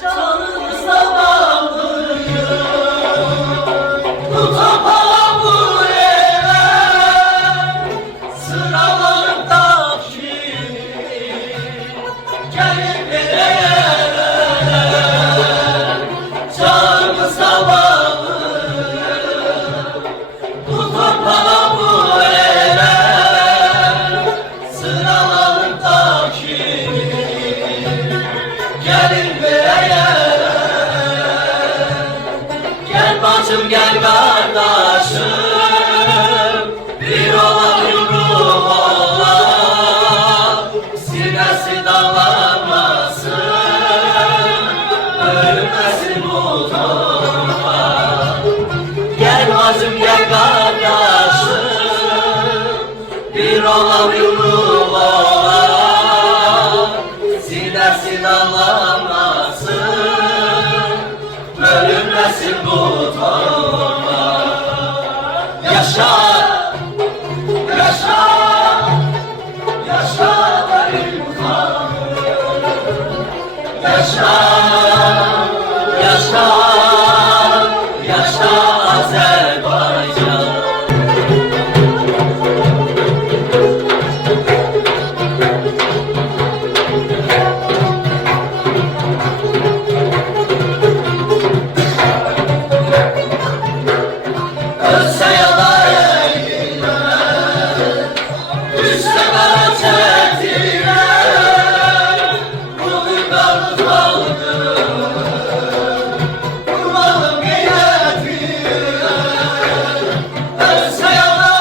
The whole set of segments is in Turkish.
canımıza bağlıyım. Tutamam bu ele, sıralarında gelin vereye, canımıza bağlıyım. Tutamam bu ele, sıralarındaki gelin vereye. Gel bacım gel kardeşim, bir olan yumruğum olan, sinesi dağlanmasın, ölmesin bu torba. Gel bacım gel kardeşim, bir olan yumruğum olan, sinesi dağlanmasın, bölünmesin bu torba. Yaşa, yaşa, yaşa benim kanım. Yaşa, yaşa, yaşa Azerbaycan. Ölse ya da eğilmez, düşse kara çetine, bugün karnı kaldı, kurbanım milletine. Ölse ya da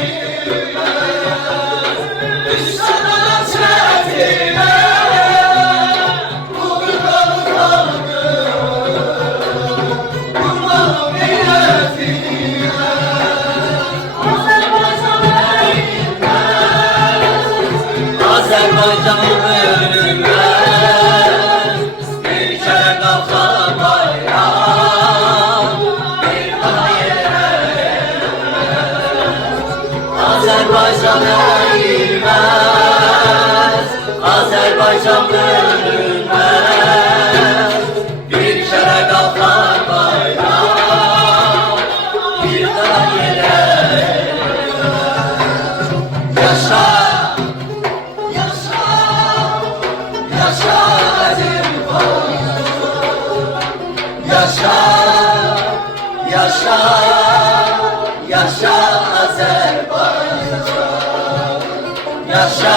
eğilmez, düşse kara çetine, bugün karnı kaldı, kurbanım milletine. Azerbaycan bölünmez, bir kere kalkar bayram, bir daha yenemez. Azerbaycan eğilmez, Azerbaycan bölünmez, bir kere kalkar bayram, bir daha yenemez. Yaşa, yaşa Azerbaycan, yaşa, yaşa, yaşa Azerbaycan, yaşa.